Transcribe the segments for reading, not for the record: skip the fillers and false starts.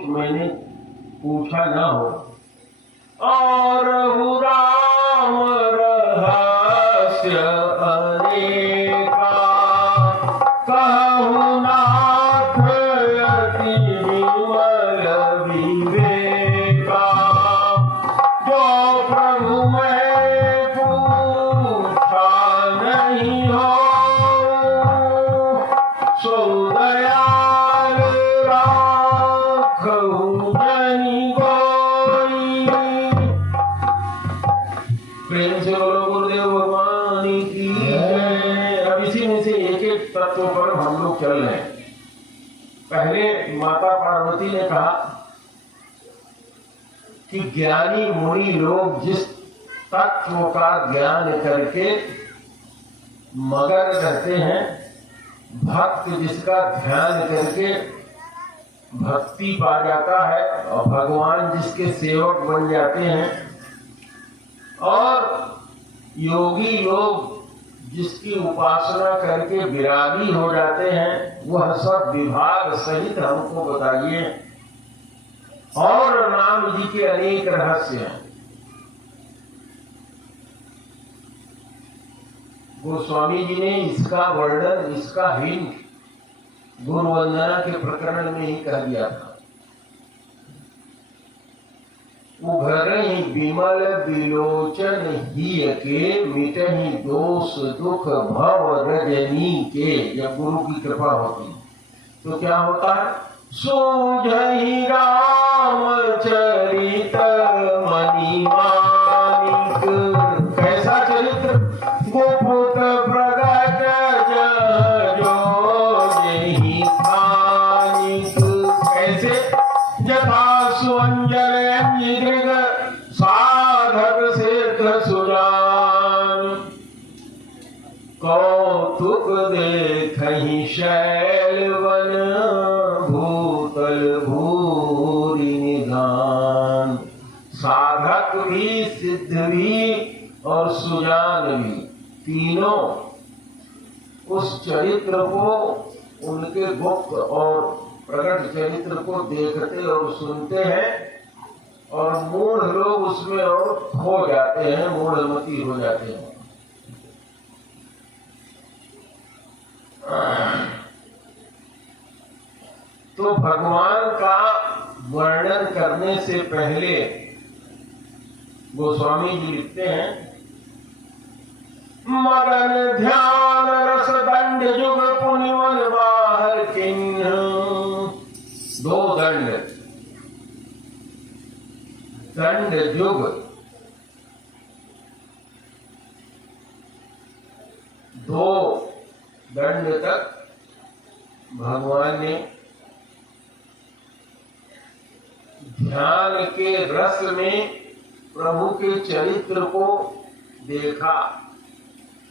कुछ मैंने पूछा न हो। और राम रहस्य अनेका कहु नाथ अति विमल विवेका। जो प्रभु मैं पूछा नहीं हो सो दयाल राखहु जनि कोई। प्रेम से बोलो गुरुदेव भगवान की जय। अब इसी में से एक एक तत्व पर हम लोग चल रहे हैं। पहले माता पार्वती ने कहा कि ज्ञानी मुनि लोग जिस तत्व का ज्ञान करके मगन रहते हैं, भक्त जिसका ध्यान करके भक्ति पा जाता है और भगवान जिसके सेवक बन जाते हैं, और योगी लोग जिसकी उपासना करके विरागी हो जाते हैं, वह सब विभाग सहित हमको बताइए। और राम जी के अनेक रहस्य हैं। गोस्वामी जी ने इसका वर्णन, इसका हिंट गुरु वंदना के प्रकरण में ही कह दिया था। उभरहि विमल विलोचन हिय के मिटहि दोष दुख भव रजनी के। जब गुरु की कृपा होती तो क्या होता है? सूझहि रामचरित मणि मानिक। कैसा चरित्र? गुप्त प्रगट जो यही खानिक। कैसे? यथा सुअंजन साधक सिद्ध सुजान। कौतुक देखहि शैलवन भूतल भूरि निधान। साधक भी, सिद्ध भी और सुजान भी, तीनों उस चरित्र को, उनके गुप्त और प्रकट चरित्र को देखते और सुनते हैं, और मूढ़ लोग उसमें और खो जाते हैं, मूढ़मती हो जाते हैं। तो भगवान का वर्णन करने से पहले गोस्वामी जी लिखते हैं, मगन ध्यान रस दंड जुग पुनिवन बाहर किन्ह। दो दंड, दंड जुग, दो दंड तक भगवान ने ध्यान के रस में प्रभु के चरित्र को देखा।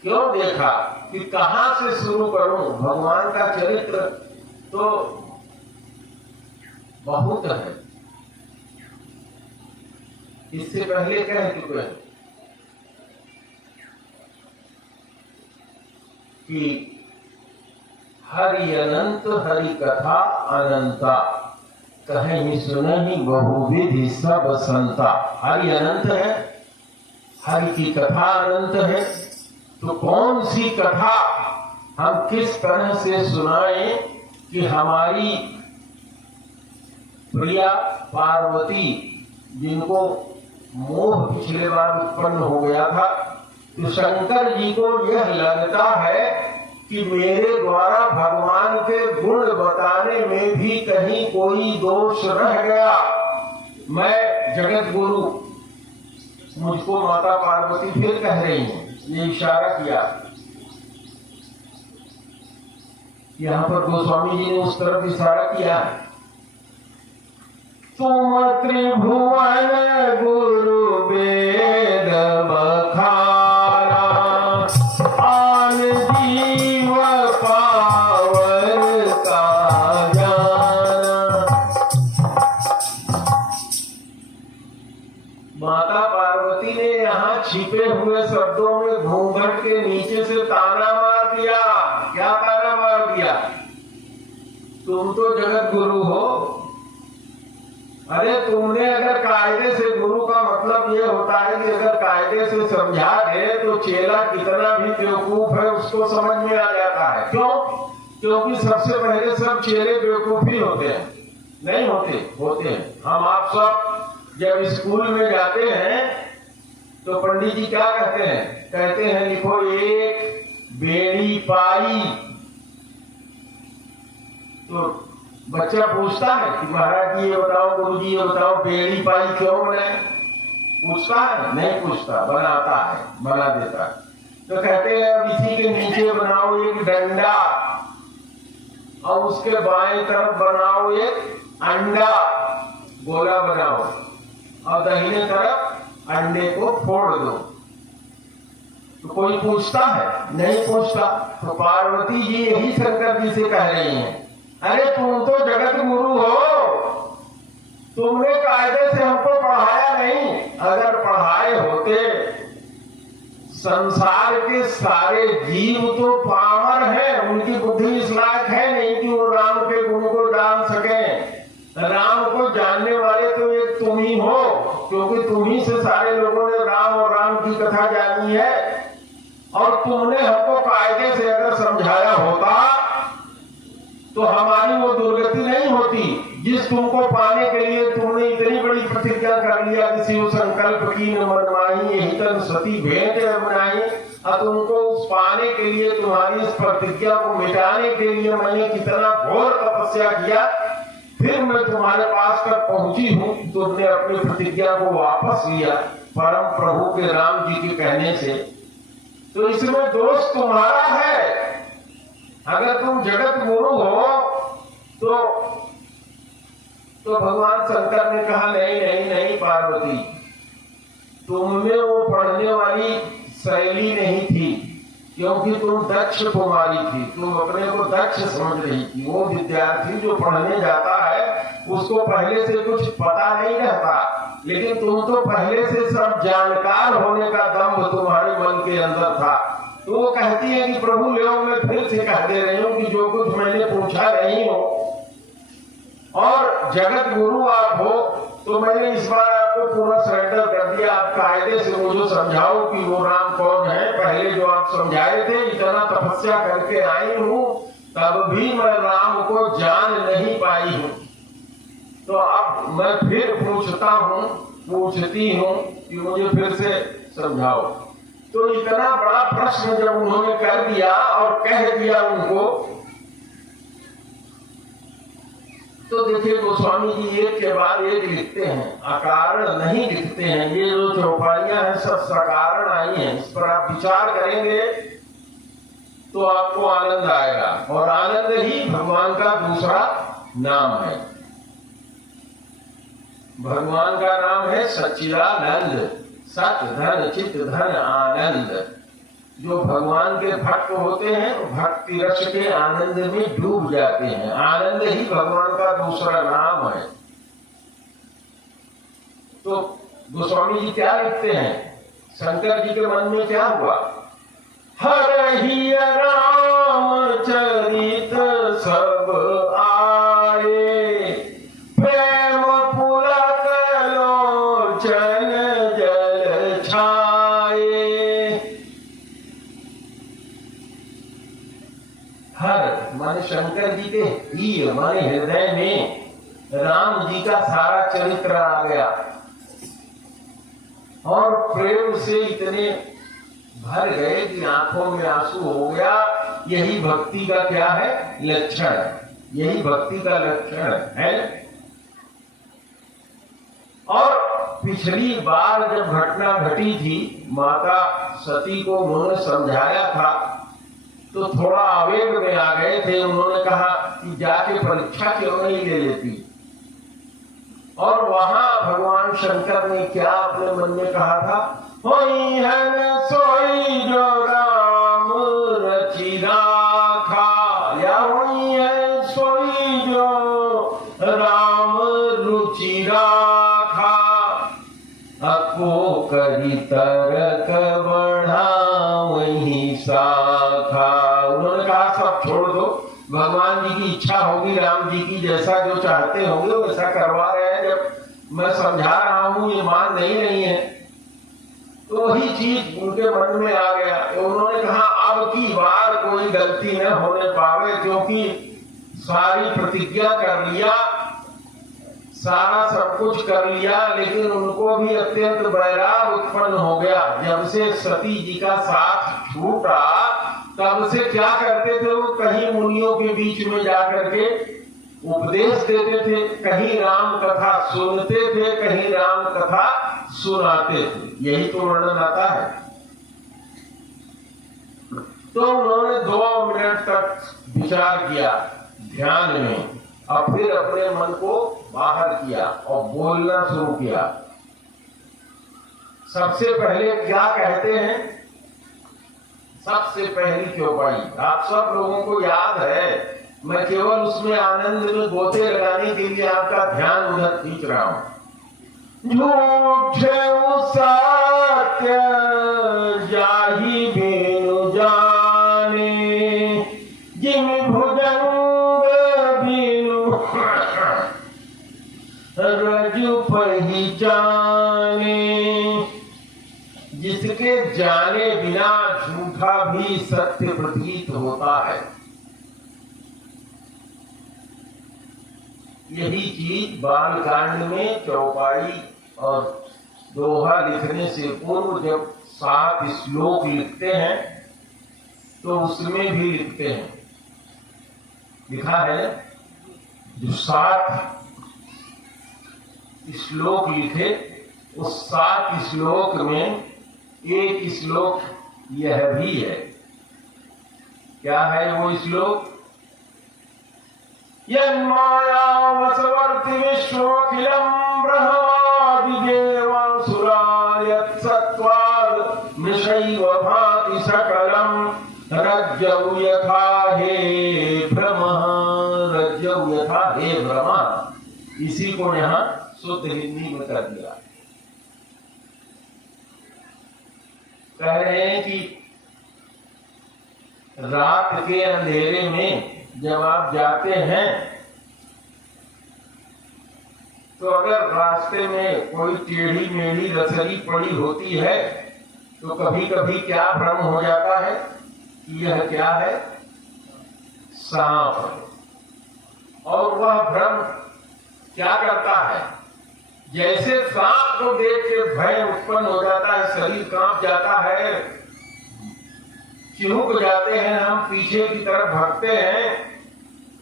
क्यों देखा? कि कहां से शुरू करूं? भगवान का चरित्र तो बहुत है। इससे पहले कह चुके हैं कि हरि अनंत हरि कथा अनंता, कहीं सुनहि बहुविधि सब संता। हरि अनंत है, हरि की कथा अनंत है। तो कौन सी कथा हम किस तरह से सुनाएं कि हमारी प्रिया पार्वती, जिनको मोह पिछले बार उत्पन्न हो गया था, तो शंकर जी को यह लगता है कि मेरे द्वारा भगवान के गुण बताने में भी कहीं कोई दोष रह गया। मैं जगत गुरु, मुझको माता पार्वती फिर कह रही है, ये इशारा किया। यहाँ पर गोस्वामी जी ने उस तरफ इशारा किया, तुम त्रिभुवन गुरु वेद बखारा, आन जीव पावर का जाना। माता पार्वती ने यहाँ छिपे हुए शब्दों में घूंघट के नीचे से ताना मार दिया। क्या ताना मार दिया? तुम तो जगत गुरु हो, अरे तुमने अगर कायदे से, गुरु का मतलब ये होता है कि अगर कायदे से समझा दे तो चेला कितना भी बेवकूफ है उसको समझ में आ जाता है। क्यों? क्योंकि सबसे पहले सब चेले बेवकूफ ही होते हैं। नहीं होते? होते हैं। हम आप सब जब स्कूल में जाते हैं तो पंडित जी क्या कहते हैं? कहते हैं लिखो एक बेड़ी पाई। तो बच्चा पूछता है कि महाराज जी ये बताओ, गुरु जी ये बताओ, बेड़ी पाई क्यों बनाए? पूछता है? नहीं पूछता, बनाता है, बना देता है। तो कहते हैं अब इसी के नीचे बनाओ एक डंडा और उसके बाएं तरफ बनाओ एक अंडा, गोला बनाओ और दाहिने तरफ अंडे को फोड़ दो। तो कोई पूछता है? नहीं पूछता। तो पार्वती जी यही शंकर जी से कह रही हैं, अरे तुम तो जगत गुरु हो, तुमने कायदे से हमको पढ़ाया नहीं। अगर पढ़ाए होते, संसार के सारे जीव तो पामर हैं, उनकी बुद्धि इस लायक है नहीं कि वो राम के गुण को जान सके। राम को जानने वाले तो एक तुम ही हो, क्योंकि तुम ही से सारे लोगों ने राम और राम की कथा जानी है। और तुमने हमको कायदे से अगर समझाया होता तो हमारी वो दुर्गति नहीं होती जिस तुमको पाने के लिए तुमने इतनी बड़ी प्रतिज्ञा कर लिया कि शिव संकल्प की न मनमाही, यही तन सती भेंट बनाई। और तुमको उस पाने के लिए, तुम्हारी इस प्रतिज्ञा को मिटाने के लिए मैंने कितना घोर तपस्या किया, फिर मैं तुम्हारे पास तक पहुंची हूं। तुमने अपनी प्रतिज्ञा को वापस लिया परम प्रभु के राम जी के कहने से। तो इसमें दोष तुम्हारा है। अगर तुम जगत गुरु हो तो भगवान शंकर ने कहा नहीं नहीं नहीं पार्वती, तुमने वो पढ़ने वाली शैली नहीं थी, क्योंकि तुम दक्ष कुमारी थी, तुम अपने को दक्ष समझ रही थी। वो विद्यार्थी जो पढ़ने जाता है उसको पहले से कुछ पता नहीं रहता, लेकिन तुम तो पहले से सब जानकार होने का दम्भ तुम्हारे मन के अंदर था। तो वो कहती है कि प्रभु ले मैं फिर से कह दे रही हूँ कि जो कुछ मैंने पूछा नहीं हो, और जगत गुरु आप हो, तो मैंने इस बार आपको पूरा सरेंडर कर दिया। आप कायदे से मुझे समझाओ कि वो राम कौन है। पहले जो आप समझाए थे, इतना तपस्या करके आई हूँ तब भी मैं राम को जान नहीं पाई हूँ। तो अब मैं फिर पूछती हूँ कि मुझे फिर से समझाओ। तो इतना बड़ा प्रश्न जब उन्होंने कर दिया और कह दिया उनको, तो देखिए गोस्वामी जी एक के बाद एक लिखते हैं, अकारण नहीं लिखते हैं। ये जो चौपाइयां हैं सब सकारण आई हैं। इस पर आप विचार करेंगे तो आपको आनंद आएगा, और आनंद ही भगवान का दूसरा नाम है। भगवान का नाम है सच्चिदानंद, सत धन चित धन आनंद। जो भगवान के भक्त होते हैं भक्ति रस के आनंद में डूब जाते हैं। आनंद ही भगवान का दूसरा नाम है। तो गोस्वामी जी क्या लिखते हैं? शंकर जी के मन में क्या हुआ? हरहि राम चरित सब आए, प्रेम पुलक लोचन जल छाए। हर माने शंकर जी के ही माने हृदय में राम जी का सारा चरित्र आ गया, और प्रेम से इतने भर गए कि आंखों में आंसू हो गया। यही भक्ति का क्या है? लक्षण। यही भक्ति का लक्षण है। और पिछली बार जब घटना घटी थी, माता सती को उन्होंने समझाया था तो थोड़ा आवेग में आ गए थे। उन्होंने कहा कि जाके परीक्षा क्यों नहीं ले लेती। और वहां भगवान शंकर ने क्या अपने मन में कहा था? होई है न सोई जो राम रचि राखा, या होई है सोई जो राम रुचि राखा, अको करी तरक बढ़ा वही शाखा। उन्होंने कहा सब छोड़ दो, भगवान जी की इच्छा होगी, राम जी की जैसा जो चाहते होंगे वैसा करवा रहे हैं। जब मैं समझा रहा हूं, ये मान नहीं है। तो वही चीज उनके मन में आ गया। तो उन्होंने कहा अब की बार कोई गलती न होने पावे, क्योंकि सारी प्रतिज्ञा कर लिया, सारा सब कुछ कर लिया, लेकिन उनको भी अत्यंत वैराग उत्पन्न हो गया। जब से सती जी का साथ छूटा तब से क्या करते थे वो, कहीं मुनियों के बीच में जाकर के उपदेश देते थे, कहीं राम कथा सुनते थे, कहीं राम कथा सुनाते थे। यही तो वर्णन आता है। तो उन्होंने 2 मिनट तक विचार किया ध्यान में, और फिर अपने मन को बाहर किया और बोलना शुरू किया। सबसे पहले क्या कहते हैं, सबसे पहली चौपाई आप सब लोगों को याद है। मैं केवल उसमें आनंद में गोते लगाने के लिए आपका ध्यान उधर खींच रहा हूं। झूठे सत्य जाहि बिनु जाने, जिम भुजंग बिनु रजु पहिचाने। जिसके जाने बिना झूठा भी सत्य प्रतीत होता है। यही चीज बालकांड में चौपाई और दोहा लिखने से पूर्व जब 7 श्लोक लिखते हैं तो उसमें भी लिखते हैं। लिखा है जो 7 श्लोक लिखे, उस 7 श्लोक में एक श्लोक यह भी है। क्या है वो श्लोक? यन्माया वसवर्ति विश्वखिलम् ब्रह्मादिदेवासुरा यत्सत्त्वाद् मृषैव भाति सकलम् रज्जौ यथा हे भ्रमः, रज्जौ यथा हे भ्रमः। इसी को यहाँ शुद्ध हिंदी में कर दिया। कह रहे हैं कि रात के अंधेरे में जब आप जाते हैं तो अगर रास्ते में कोई टेढ़ी मेढ़ी रसरी पड़ी होती है तो कभी कभी क्या भ्रम हो जाता है कि यह क्या है, सांप है। और वह भ्रम क्या करता है, जैसे सांप को देख के भय उत्पन्न हो जाता है, शरीर कांप जाता है, चिहुक जाते हैं, हम पीछे की तरफ भागते हैं,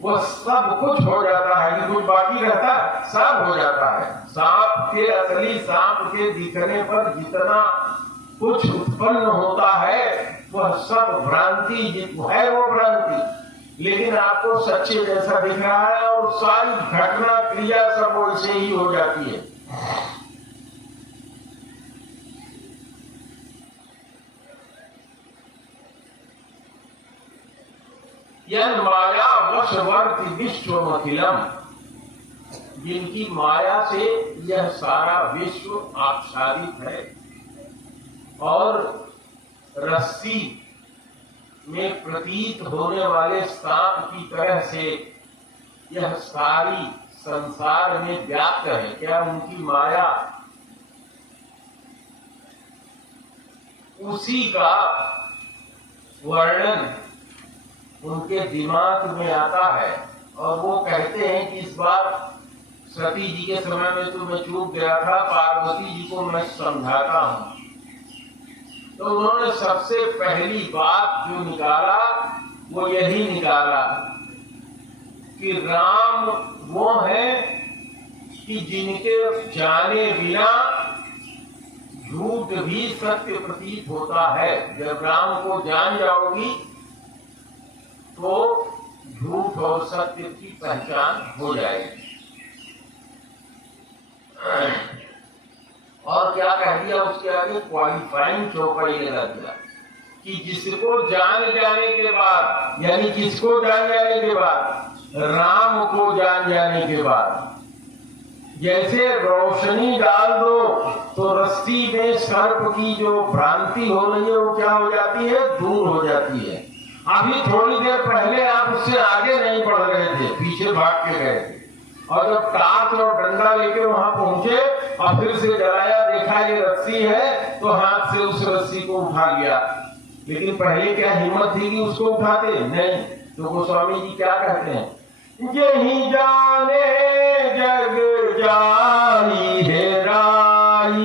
वह सब कुछ हो जाता है। कुछ बाकी रहता है, सब हो जाता है। सांप के असली सांप के दिखने पर जितना कुछ उत्पन्न होता है वह सब भ्रांति है, वो भ्रांति, लेकिन आपको सच्चे जैसा दिख रहा है और सारी घटना क्रिया सब वैसे ही हो जाती है। यन माया वशवर्ती विश्वमखिलम्, जिनकी माया से यह सारा विश्व आच्छादित है और रस्सी में प्रतीत होने वाले सांप की तरह से यह सारी संसार में व्याप्त है। क्या उनकी माया उसी का वर्णन उनके दिमाग में आता है और वो कहते हैं कि इस बार सती जी के समय में तो मैं चूक गया था, पार्वती जी को मैं समझाता हूं। तो उन्होंने सबसे पहली बात जो निकाला वो यही निकाला कि राम वो है कि जिनके जाने बिना झूठ भी सत्य प्रतीत होता है। जब राम को जान जाओगी तो झूठ और सत्य की पहचान हो जाएगी। और क्या कह दिया उसके आगे, क्वालिफाइंग चौपाई लगा दिया कि जिसको जान जाने के बाद, यानी किसको जान जाने के बाद, राम को जान जाने के बाद, जैसे रोशनी डाल दो तो रस्सी में सर्प की जो भ्रांति हो रही है वो क्या हो जाती है, दूर हो जाती है। अभी थोड़ी देर पहले आप उससे आगे नहीं बढ़ रहे थे, पीछे भाग के गए थे, और जब टार्च और डंडा लेके वहां पहुंचे और फिर से जलाया, देखा ये रस्सी है, तो हाथ से उस रस्सी को उठा लिया। लेकिन पहले क्या हिम्मत थी कि उसको उठाते? नहीं। तो गोस्वामी जी क्या कहते हैं, यही जाने जग जाई हेराई,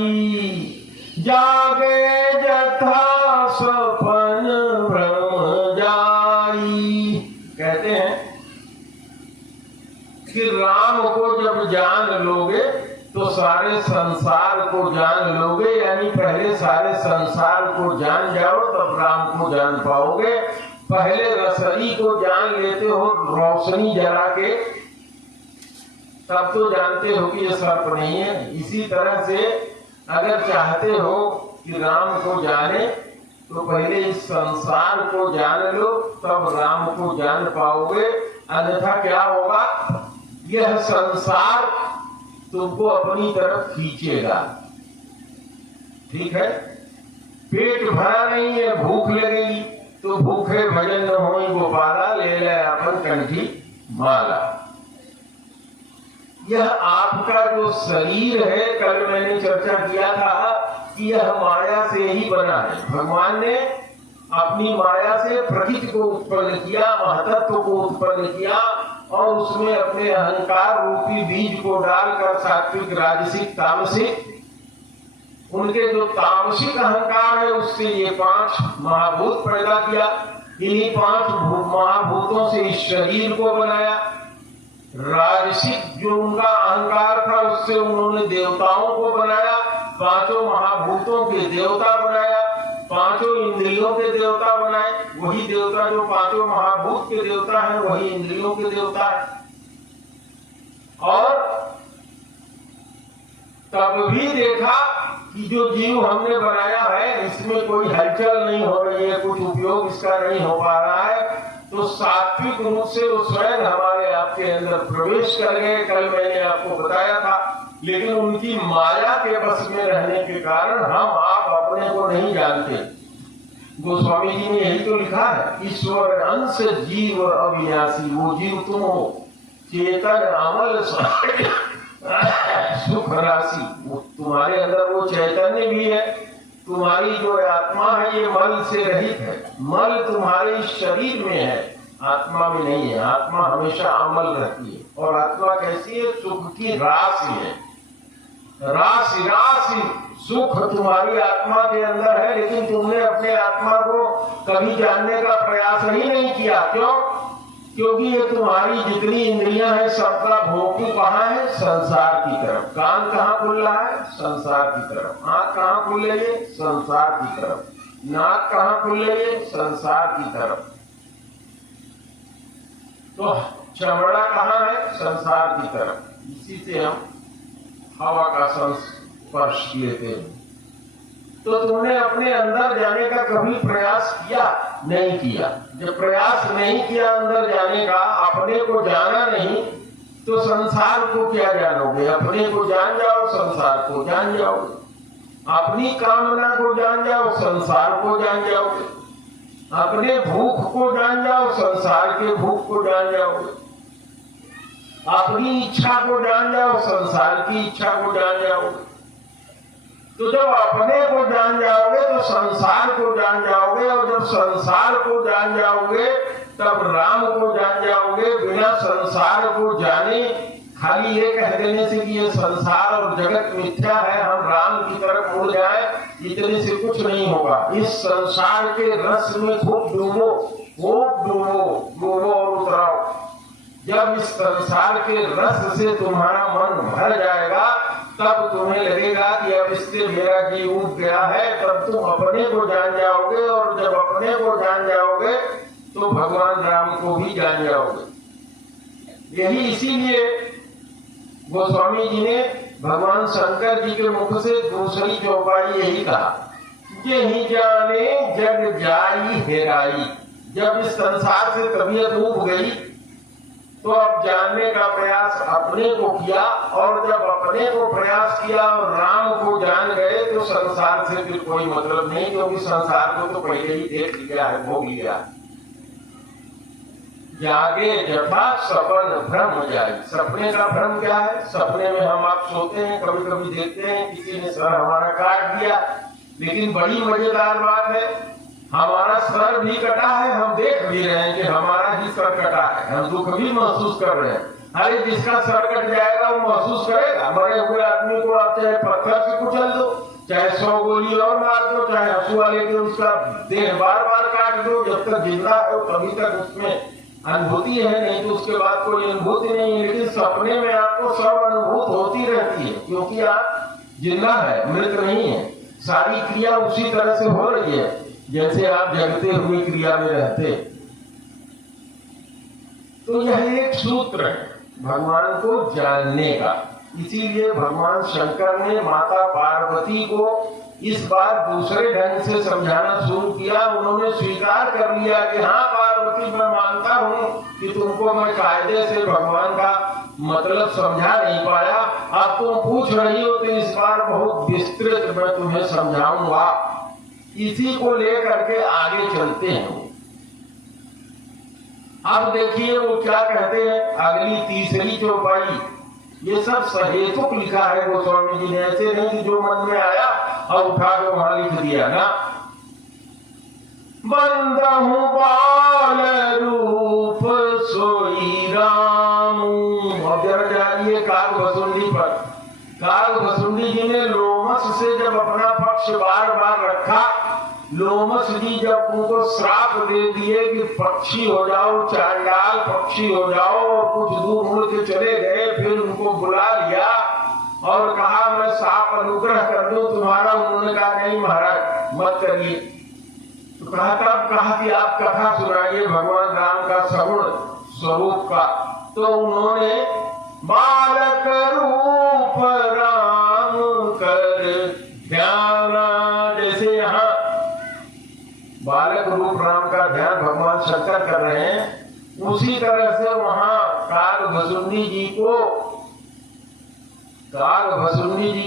जागे जथा सपन भ्रम जाई। कहते हैं कि राम को जब जान लोगे तो सारे संसार को जान लोगे, यानी पहले सारे संसार को जान जाओ तब राम को जान पाओगे। पहले रसरी को जान लेते हो रोशनी जला के, तब तो जानते हो कि ये सर्प नहीं है। इसी तरह से अगर चाहते हो कि राम को जाने तो पहले इस संसार को जान लो, तब राम को जान पाओगे। अन्यथा क्या होगा, यह संसार तुमको अपनी तरफ खींचेगा। ठीक है, पेट भरा नहीं है, भूख लगेगी तो भूखे भजन न होई गोपाला, ले ले अपन कंठी माला। यह आपका जो शरीर है, कल मैंने चर्चा किया था कि यह माया से ही बना है। भगवान ने अपनी माया से प्रकृति को उत्पन्न किया, महतत्व को उत्पन्न किया और उसमें अपने अहंकार रूपी बीज को डालकर सात्विक, राजसिक, तामसिक, उनके जो तामसिक अहंकार है उससे ये 5 महाभूत पैदा किया। इन्हीं 5 महाभूतों से इस शरीर को बनाया। राजसिक जो उनका अहंकार था उससे उन्होंने देवताओं को बनाया, 5 महाभूतों के देवता बनाया, 5 इंद्रियों के देवता बनाए। वही देवता जो 5 महाभूत के देवता है वही इंद्रियों के देवता है। और तब भी देखा कि जो जीव हमने बनाया है इसमें कोई हलचल नहीं हो रही है, कुछ उपयोग इसका नहीं हो पा रहा है, तो सात्विक रूप से वो स्वयं हमारे आपके अंदर प्रवेश कर गए। कल मैंने आपको बताया था, लेकिन उनकी माया के बस में रहने के कारण हम आप अपने को नहीं जानते। गोस्वामी जी ने यही तो लिखा है, ईश्वर अंश जीव अविनाशी। वो जीव तुम हो, चेतन अमल सुख राशि। तुम्हारे अंदर वो चैतन्य भी है। तुम्हारी जो आत्मा है ये मल से रहित है। मल तुम्हारे शरीर में है, आत्मा में नहीं है। आत्मा हमेशा अमल रहती है। और आत्मा कैसी है? सुख की राशि है। राशि राशि सुख तुम्हारी आत्मा के अंदर है, लेकिन तुमने अपने आत्मा को कभी जानने का प्रयास ही नहीं किया। क्यों? क्योंकि ये तुम्हारी जितनी इंद्रियां हैं सबका भोंकू कहाँ है? संसार की तरफ। कान कहाँ खुल रहा है? संसार की तरफ। आंख कहाँ खुल रही है? संसार की तरफ। नाक कहाँ खुल रही है? संसार की तरफ। तो चमड़ा कहाँ है? संसार की तरफ। इसी से हम हवा का संस्पर्श लेते हैं। तो तुमने अपने अंदर जाने का कभी प्रयास किया? नहीं किया। जब प्रयास नहीं किया अंदर जाने का, अपने को जाना नहीं, तो संसार को क्या जानोगे? अपने को जान जाओ, संसार को जान जाओगे। अपनी कामना को जान जाओ, संसार को जान जाओगे। अपने भूख को जान जाओ, संसार के भूख को जान जाओगे। अपनी इच्छा को जान जाओ, संसार की इच्छा को जान जाओगे। तो जब अपने को जान जाओगे तो संसार को जान जाओगे, और जब संसार को जान जाओगे तब राम को जान जाओगे। बिना संसार को जाने खाली ये कह देने से कि ये संसार और जगत मिथ्या है, हम राम की तरफ मुड़ जाए, इतने से कुछ नहीं होगा। इस संसार के रस में खूब डूबो, खूब डूबो, डूबो और उतराओ। जब इस संसार के रस से तुम्हारा मन भर जाएगा तब तुम्हें लगेगा कि अब इससे मेरा जीव उठ गया है। तब तुम अपने को जान जाओगे, और जब अपने को जान जाओगे तो भगवान राम को भी जान जाओगे। यही इसीलिए गोस्वामी जी ने भगवान शंकर जी के मुख से दूसरी चौपाई यही कहा, यही जाने जग जाई हेराई। जब इस संसार से तबीयत उब गई तो अब जानने का प्रयास अपने को किया, और जब अपने को प्रयास किया और राम को जान गए तो संसार से फिर कोई मतलब नहीं, क्योंकि संसार को तो पहले ही देख लिया है, भोग लिया। जागे जथा सपन भ्रम जाए। सपने का भ्रम क्या है? सपने में हम आप सोते हैं, कभी कभी देखते हैं किसी ने सर हमारा काट दिया, लेकिन बड़ी मजेदार बात है हमारा सर भी कटा है, हम देख भी रहे हैं कि हमारा ही सर कटा है, हम दुख भी महसूस कर रहे हैं। अरे जिसका सर कट जाएगा वो महसूस करेगा? मरे हुए आदमी को आप चाहे पत्थर से कुचल दो, चाहे 100 गोली और मार दो, चाहे हंसुआ लेके उसका देह बार बार काट दो, जब तक जिंदा है तभी तक उसमें अनुभूति है, नहीं तो उसके बाद कोई अनुभूति नहीं है। लेकिन सपने में आपको सब अनुभूत होती रहती है, क्योंकि आप जिंदा है, मृत नहीं है। सारी क्रिया उसी तरह से हो रही है जैसे आप जगते हुए क्रिया में रहते। तो यह एक सूत्र है भगवान को जानने का। इसीलिए भगवान शंकर ने माता पार्वती को इस बार दूसरे ढंग से समझाना शुरू किया। उन्होंने स्वीकार कर लिया कि हाँ पार्वती, मैं मानता हूँ कि तुमको मैं कायदे से भगवान का मतलब समझा नहीं पाया, अब तुम पूछ रही हो तो इस बार बहुत विस्तृत मैं तुम्हें समझाऊंगा। इसी को लेकर के आगे चलते हैं। अब देखिए वो क्या कहते हैं, अगली तीसरी चौपाई। ये सब सहेतुक लिखा है गोस्वामी जी ने, ऐसे नहीं कि जो मन में आया और उठा के वहां लिख दिया ना। बंदहु बाल रूप सोई राम। अब जरा जाइए काग भसुंडी पर। काग भसुंडी जी ने लोमस से जब अपना पक्ष बार बार रखा, लोमस जी जब उनको श्राप दे दिए कि पक्षी हो जाओ, चांडाल पक्षी हो जाओ, और कुछ दूर मुड़ के चले गए, फिर उनको बुला लिया और कहा मैं साफ अनुग्रह कर दूं तुम्हारा। उन्होंने कहा नहीं महाराज मत करिए। तो कहा कि आप कथा सुनाइए भगवान राम का सगुण स्वरूप का। तो उन्होंने बालक रूप राम कर ध्यान, जैसे यहाँ बालक रूप राम का ध्यान भगवान शंकर कर रहे हैं, उसी तरह से वहां काग भसुंडी जी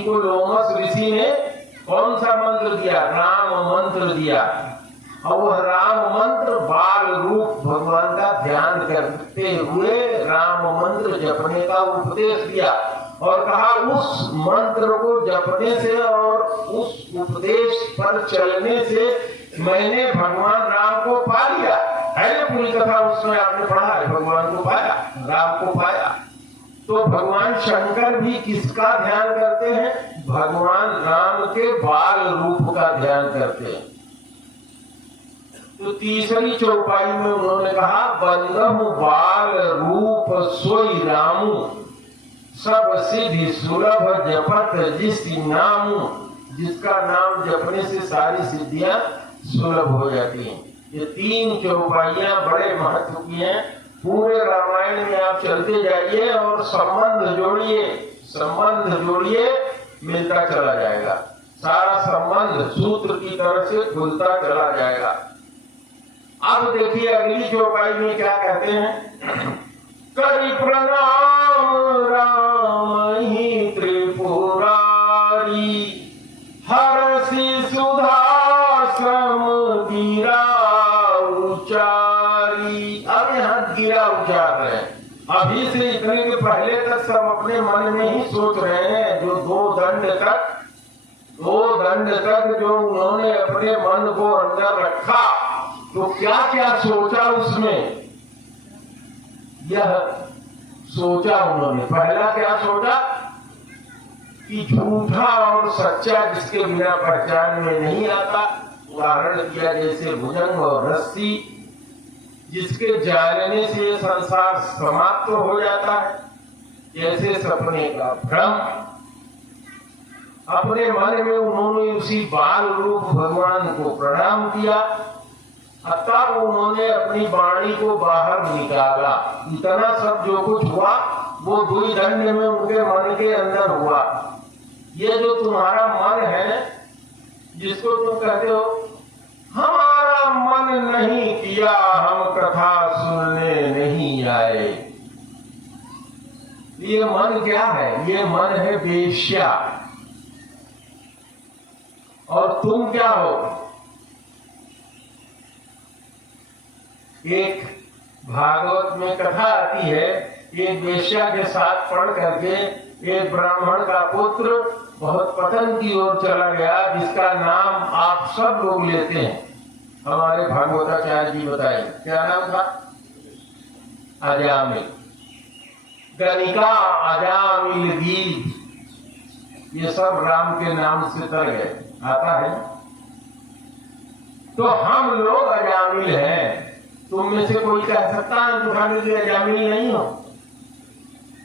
को लोमस ऋषि ने कौन सा मंत्र दिया? राम मंत्र दिया। और वह राम मंत्र बाल रूप भगवान का ध्यान करते हुए राम मंत्र जपने का उपदेश दिया और कहा उस मंत्र को जपने से और उस उपदेश पर चलने से मैंने भगवान राम को पा लिया। पहले पूरी कथा उसमें आपने पढ़ा है, भगवान को पाया, राम को पाया। तो भगवान शंकर भी किसका ध्यान करते हैं? भगवान राम के बाल रूप का ध्यान करते हैं। तो तीसरी चौपाई में उन्होंने कहा बंदहु बाल रूप सोई रामू, सब सिद्धि सुलभ जपत जिस नामू। जिसका नाम जपने से सारी सिद्धियां सुलभ हो जाती हैं। ये तीन चौपाइयां बड़े महत्व की हैं। पूरे रामायण में आप चलते जाइए और संबंध जोड़िए, मिलता चला जाएगा। सारा संबंध सूत्र की तरह से खुलता चला जाएगा। अब देखिए अगली चौपाई में क्या कहते हैं। करि प्रणाम राम ही त्रिपुरारी, हरसि सुधा गिरा उचारी। अब यहाँ गिरा उचार रहे हैं। अभी से इतने के पहले तक सब अपने मन में ही सोच रहे हैं। जो दो दंड तक जो उन्होंने अपने मन को अंदर रखा, तो क्या क्या सोचा उसमें, यह सोचा उन्होंने। पहला क्या सोचा कि झूठा और सच्चा जिसके बिना पहचान में नहीं आता। उदाहरण दिया जैसे भुजंग और रस्सी, जिसके जानने से ये संसार समाप्त हो जाता है। जैसे सपने का भ्रम। अपने मन में उन्होंने उसी बाल रूप भगवान को प्रणाम किया, तब उन्होंने अपनी वाणी को बाहर निकाला। इतना सब जो कुछ हुआ वो दुई दंड में उनके मन के अंदर हुआ। ये जो तुम्हारा मन है, जिसको तुम कहते हो हमारा मन नहीं किया, हम कथा सुनने नहीं आए, ये मन क्या है? ये मन है वेश्या। और तुम क्या हो? एक भागवत में कथा आती है, एक वेश्या के साथ पढ़ करके एक ब्राह्मण का पुत्र बहुत पतन की ओर चला गया, जिसका नाम आप सब लोग लेते हैं। हमारे भागवताचार्य जी बताए क्या नाम था? अजामिल। गणिका, अजामिल, दीप, ये सब राम के नाम से तर गए। आता है तो हम लोग अजामिल हैं। तुम में से कोई कह सकता है तुम्हारे लिए अजामिल नहीं हो?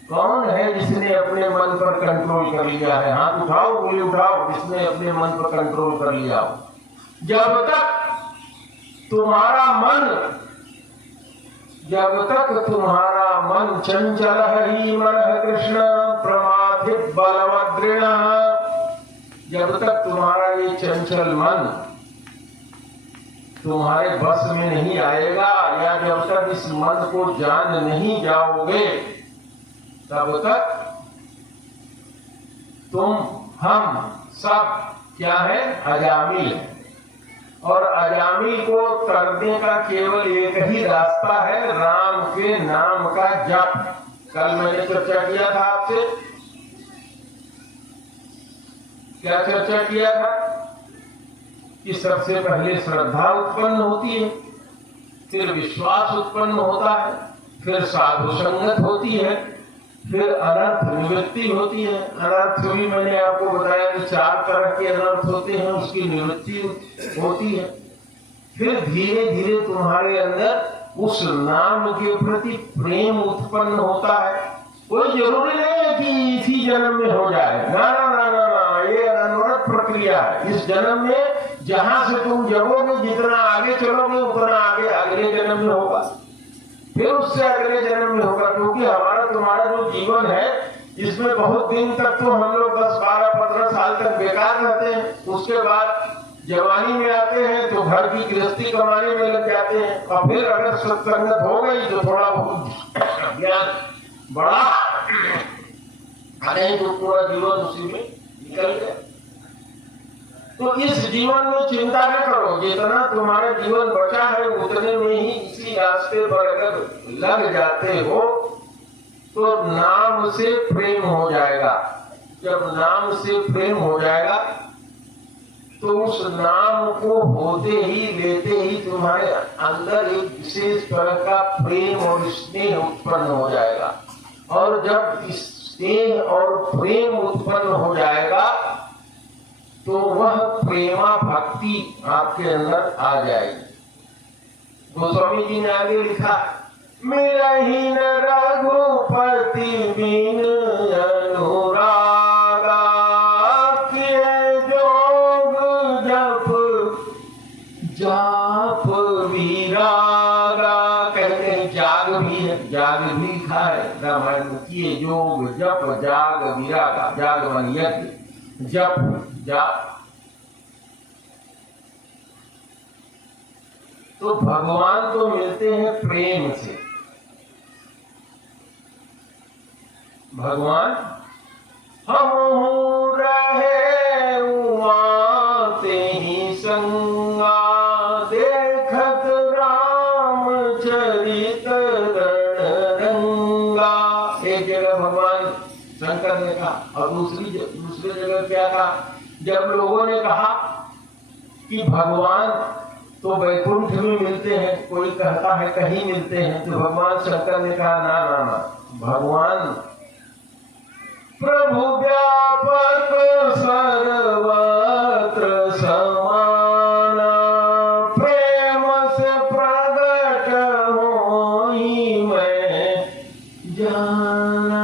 कौन है जिसने अपने मन पर कंट्रोल कर लिया है? हाथ उठाओ, उंगली उठाओ, जिसने अपने मन पर कंट्रोल कर लिया हो। जब तक तुम्हारा मन चंचल ही मन कृष्ण प्रमाथि बलवद्रिण, जब तक तुम्हारा ये चंचल मन तुम्हारे बस में नहीं आएगा, या जब तक इस मन को जान नहीं जाओगे, तब तक तुम, हम सब क्या है? अजामिल है। और अजामिल को तरने का केवल एक ही रास्ता है, राम के नाम का जप। कल मैंने चर्चा किया था आपसे, क्या चर्चा किया था? कि सबसे पहले श्रद्धा उत्पन्न होती है, फिर विश्वास उत्पन्न होता है, फिर साधु संगत होती है, फिर अनर्थ निवृत्ति होती है। अनर्थ भी मैंने आपको बताया कि 4 तरह के अनर्थ होते हैं, उसकी निवृत्ति होती है। फिर धीरे धीरे तुम्हारे अंदर उस नाम के प्रति प्रेम उत्पन्न होता है। कोई जरूरी नहीं है कि इसी जन्म में हो जाए, ना ना ना ना ना, ये अनवरत प्रक्रिया है। इस जन्म में जहां से तुम जगोगे, जितना आगे चलोगे उतना आगे अगले जन्म में होगा, फिर उससे अगले जन्म में होगा। क्योंकि हमारा तुम्हारा जो जीवन है, इसमें बहुत दिन तक तो हम लोग 10, 12, 15 साल तक बेकार रहते हैं। उसके बाद जवानी में आते हैं तो घर की गृहस्थी कमाने में लग जाते हैं, और फिर अगर सत्संगत हो गई तो थोड़ा बहुत ज्ञान बड़ा अरे तो पूरा जीवन उसी में निकल गया। तो इस जीवन में चिंता न करो, जितना तुम्हारा जीवन बचा है उतने में ही इसी रास्ते पर अगर लग जाते हो तो नाम से प्रेम हो जाएगा। जब नाम से प्रेम हो जाएगा तो उस नाम को होते ही लेते ही तुम्हारे अंदर एक विशेष तरह का प्रेम और स्नेह उत्पन्न हो जाएगा। और जब स्नेह और प्रेम उत्पन्न हो जाएगा तो वह प्रेमा भक्ति आपके अंदर आ जाएगी। गोस्वामी जी ने आगे लिखा, मिलहीन रघुपति बिन अनुरागा, किए जोग जप जाप विरागा। कहते हैं जाग भी है, जाग भी लिखा है रामायण में, किए जोग जप जाग विरागा। जाग मन यज्ञ, जप जाप। तो भगवान तो मिलते हैं प्रेम से। भगवान हम रहे उमाते ही संगा, देखत राम चरित रंगा। एक जगह भगवान शंकर ने कहा, और दूसरी जगह क्या कहा? जब लोगों ने कहा कि भगवान तो वैकुंठ में मिलते हैं, कोई कहता है कहीं मिलते हैं, तो भगवान शंकर ने कहा ना ना ना, भगवान प्रभु व्यापक सर्वत्र समाना, प्रेम से प्रगट होई मैं जाना।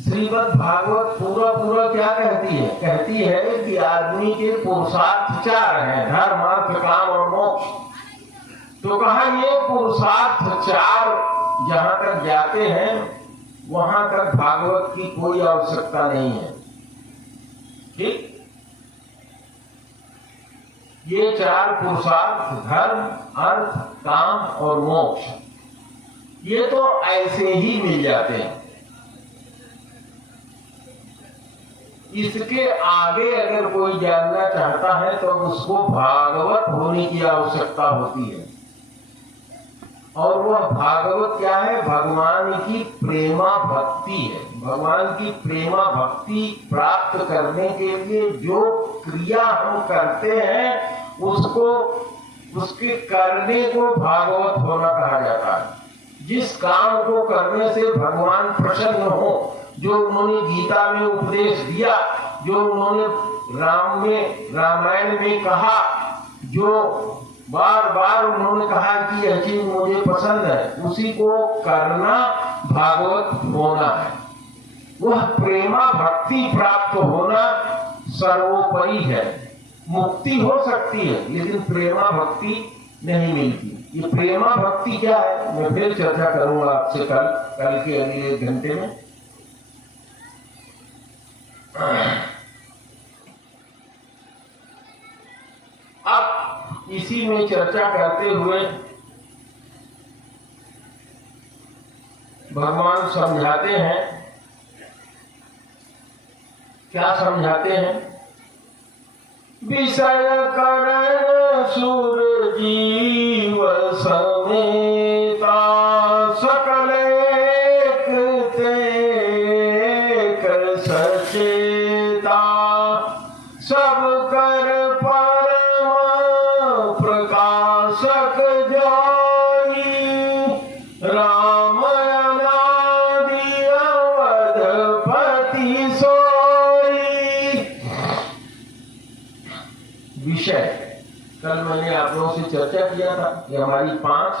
श्रीमद् भागवत पूरा क्या कहती है? कहती है कि आदमी के पुरुषार्थ 4 हैं, धर्म अर्थ काम और मोक्ष। तो कहा ये पुरुषार्थ 4 जहां तक जाते हैं वहां तक भागवत की कोई आवश्यकता नहीं है। ठीक, ये 4 पुरुषार्थ धर्म अर्थ काम और मोक्ष, ये तो ऐसे ही मिल जाते हैं। इसके आगे अगर कोई जानना चाहता है तो उसको भागवत होने की आवश्यकता होती है। और वह भागवत क्या है? भगवान की प्रेमा भक्ति है। भगवान की प्रेमा भक्ति प्राप्त करने के लिए जो क्रिया हम करते हैं उसको, उसके करने को भागवत होना कहा जाता है। जिस काम को करने से भगवान प्रसन्न हो, जो उन्होंने गीता में उपदेश दिया, जो उन्होंने रामायण में कहा, जो बार बार उन्होंने कहा कि यह चीज मुझे पसंद है, उसी को करना भागवत होना है। वह प्रेमा भक्ति प्राप्त होना सर्वोपरि है। मुक्ति हो सकती है लेकिन प्रेमा भक्ति नहीं मिलती। ये प्रेमा भक्ति क्या है मैं फिर चर्चा करूंगा आपसे कल के अगले घंटे में। अब इसी में चर्चा करते हुए भगवान समझाते हैं, क्या समझाते हैं? विषय करण सुर जीव समेता सकल सचेता सब कर परम प्रकाशक जाई राम अनादि अवधपति सोई। विषय कल मैंने आप लोगों से चर्चा किया था कि हमारी 5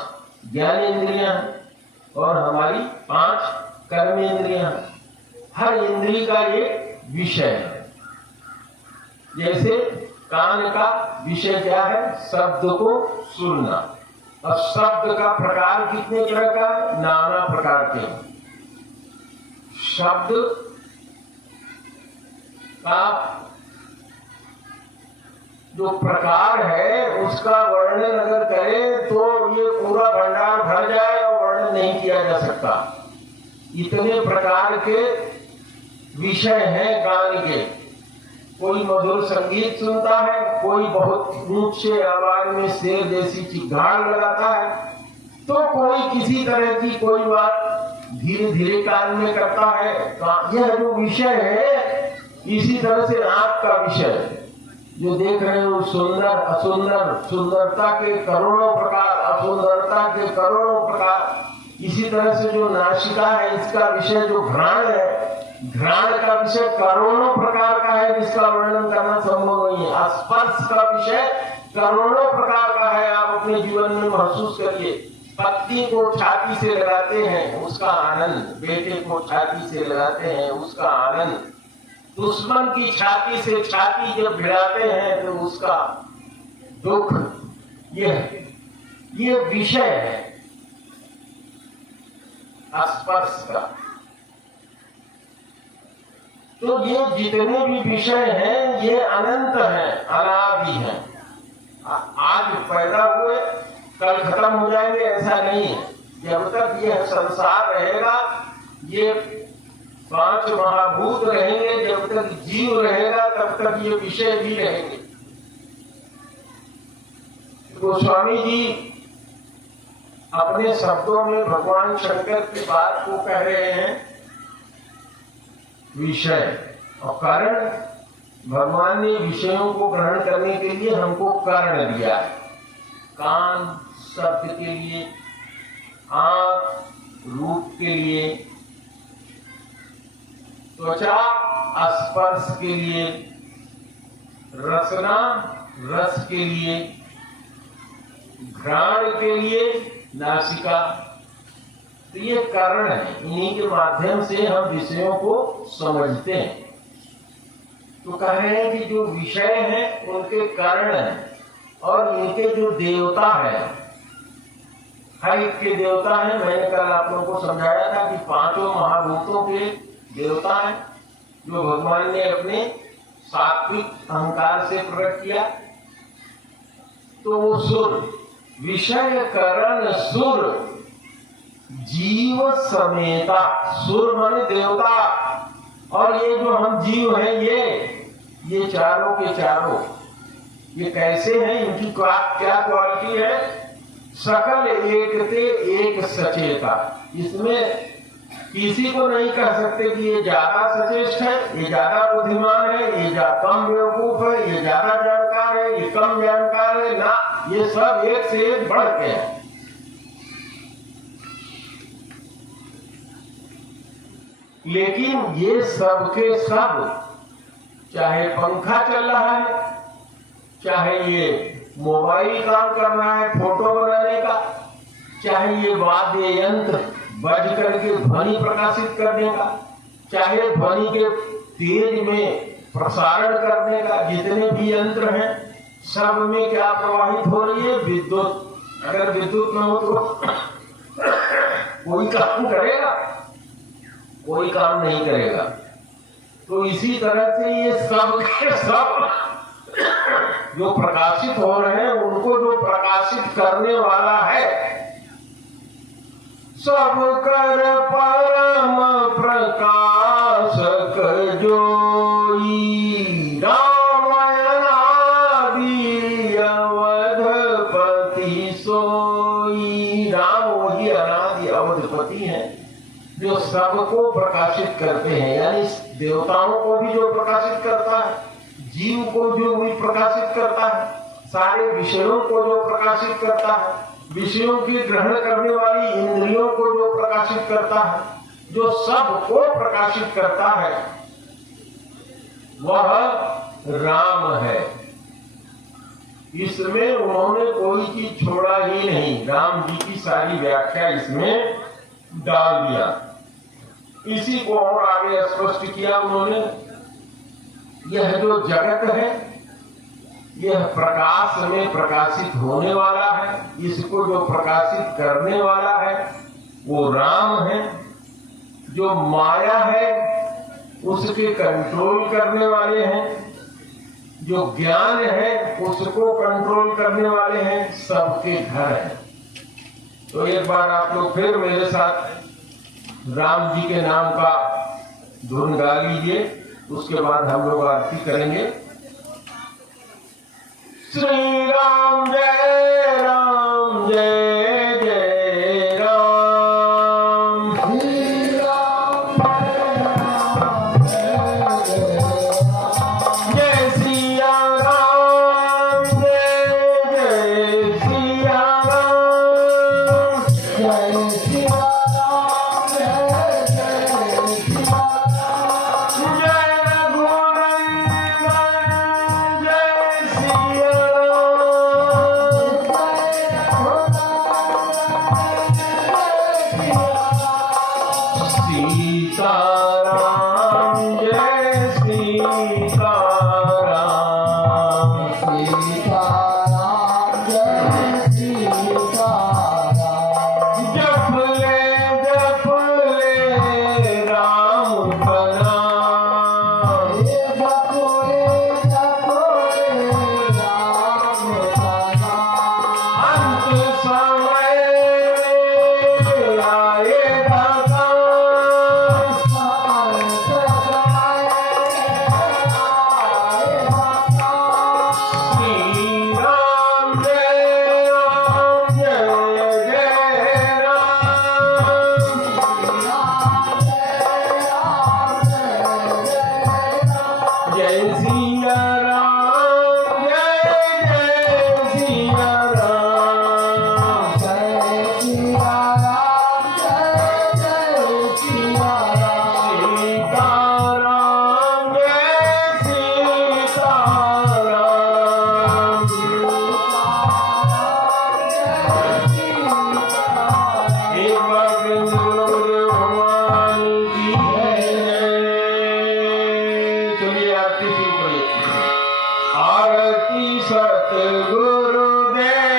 ज्ञान इंद्रियां हैं और हमारी 5 कर्म इंद्रियां हैं। हर इंद्रिय का ये विषय है। जैसे कान का विषय क्या है? शब्द को सुनना। अब शब्द का प्रकार कितने तरह का है? नाना प्रकार के। शब्द का जो प्रकार है उसका वर्णन अगर करें तो ये पूरा भंडार भर जाए और वर्णन नहीं किया जा सकता। इतने प्रकार के विषय हैं कान के। कोई मधुर संगीत सुनता है, कोई बहुत ऊंचे आवाज में शेर जैसी चिघाड़ लगाता है, तो कोई किसी तरह की कोई बात धीरे धीरे कान में करता है। यह जो विषय है इसी तरह से आपका विषय जो देख रहे हो, सुंदर असुंदर, सुंदरता के करोड़ों प्रकार, असुंदरता के करोड़ों प्रकार। इसी तरह से जो नासिका है इसका विषय जो घ्राण है, घ्राण का विषय करोड़ों प्रकार का है जिसका वर्णन करना संभव नहीं है। स्पर्श का विषय करोड़ों प्रकार का है, आप अपने जीवन में महसूस करिए। पत्नी को छाती से लगाते हैं उसका आनंद, बेटे को छाती से लगाते हैं उसका आनंद, दुश्मन की छाती से छाती जब भिड़ाते हैं तो उसका दुख। ये विषय है स्पर्श का। तो ये जितने भी विषय हैं ये अनंत हैं, अनादि हैं। आज पैदा हुए कल खत्म हो जाएंगे ऐसा नहीं है। जब तक यह संसार रहेगा, ये 5 महाभूत रहेंगे, जब तक जीव रहेगा तब तक ये विषय भी रहेंगे। गोस्वामी जी अपने शब्दों में भगवान शंकर की बात को कह रहे हैं विषय और कारण। भगवान ने विषयों को ग्रहण करने के लिए हमको कारण दिया है। कान शब्द के लिए, आंख रूप के लिए, त्वचा स्पर्श के लिए, रसना रस के लिए, घ्राण के लिए नासिका। तो ये कारण है, इन्हीं के माध्यम से हम विषयों को समझते हैं। तो कह रहे हैं कि जो विषय हैं उनके कारण हैं और इनके जो देवता है, हर एक के देवता है। मैंने कल आप लोगों को समझाया था कि 5 महाभूतों के देवता हैं जो भगवान ने अपने सात्विक अहंकार से प्रकट किया। तो वो सुर, विषय करण सुर जीव समेता। सुर माने देवता, और ये जो हम जीव हैं ये चारों के चारों ये कैसे हैं, इनकी क्या क्वालिटी है? सकल एकते एक सचेता। इसमें किसी को नहीं कह सकते कि ये ज्यादा सचेत है, ये ज्यादा बुद्धिमान है, ये कम बेवकूफ है, ये ज्यादा जानकार है, ये कम जानकार है। ना, ये सब एक से एक बढ़ के है। लेकिन ये सब के सब, चाहे पंखा चल रहा है, चाहे ये मोबाइल काम कर रहा है फोटो बनाने का, चाहे ये वाद्य यंत्र बज करके ध्वनि प्रकाशित करने का, चाहे ध्वनि के तेज में प्रसारण करने का, जितने भी यंत्र हैं सब में क्या प्रवाहित हो रही है? विद्युत। अगर विद्युत न हो तो कोई काम करेगा? कोई काम नहीं करेगा। तो इसी तरह से ये सब के सब जो प्रकाशित हो रहे हैं, उनको जो प्रकाशित करने वाला है, सब कर परम प्रकाशक जोई, राम अनादि अवधपति सोई। राम वही अनादि अवधपति हैं जो सबको प्रकाशित करते हैं। यानी देवताओं को भी जो प्रकाशित करता है, जीव को जो भी प्रकाशित करता है, सारे विषयों को जो प्रकाशित करता है, विषयों की ग्रहण करने वाली इंद्रियों को जो प्रकाशित करता है, जो सबको प्रकाशित करता है, वह राम है। इसमें उन्होंने कोई चीज छोड़ा ही नहीं। राम जी की सारी व्याख्या इसमें डाल दिया। इसी को और आगे स्पष्ट किया उन्होंने। यह जो जगत है, यह प्रकाश में प्रकाशित होने वाला है। इसको जो प्रकाशित करने वाला है वो राम है। जो माया है उसके कंट्रोल करने वाले हैं। जो ज्ञान है उसको कंट्रोल करने वाले हैं, सबके घर हैं। तो एक बार आप लोग फिर मेरे साथ राम जी के नाम का धुन गा लीजिए, उसके बाद हम लोग आरती करेंगे। श्री राम जय राम, जय जय राम, श्री राम जय सिया राम, जय जय सिया राम, जय सिया राम, जय जय सिया राम, जय रघुनंदन जय सिया सीताराम जय सीताराम, सीताराम जय सीताराम, जप ले राम का नाम, जप ले राम का नाम, अंत समय आएगा आरती सतगुरुदेव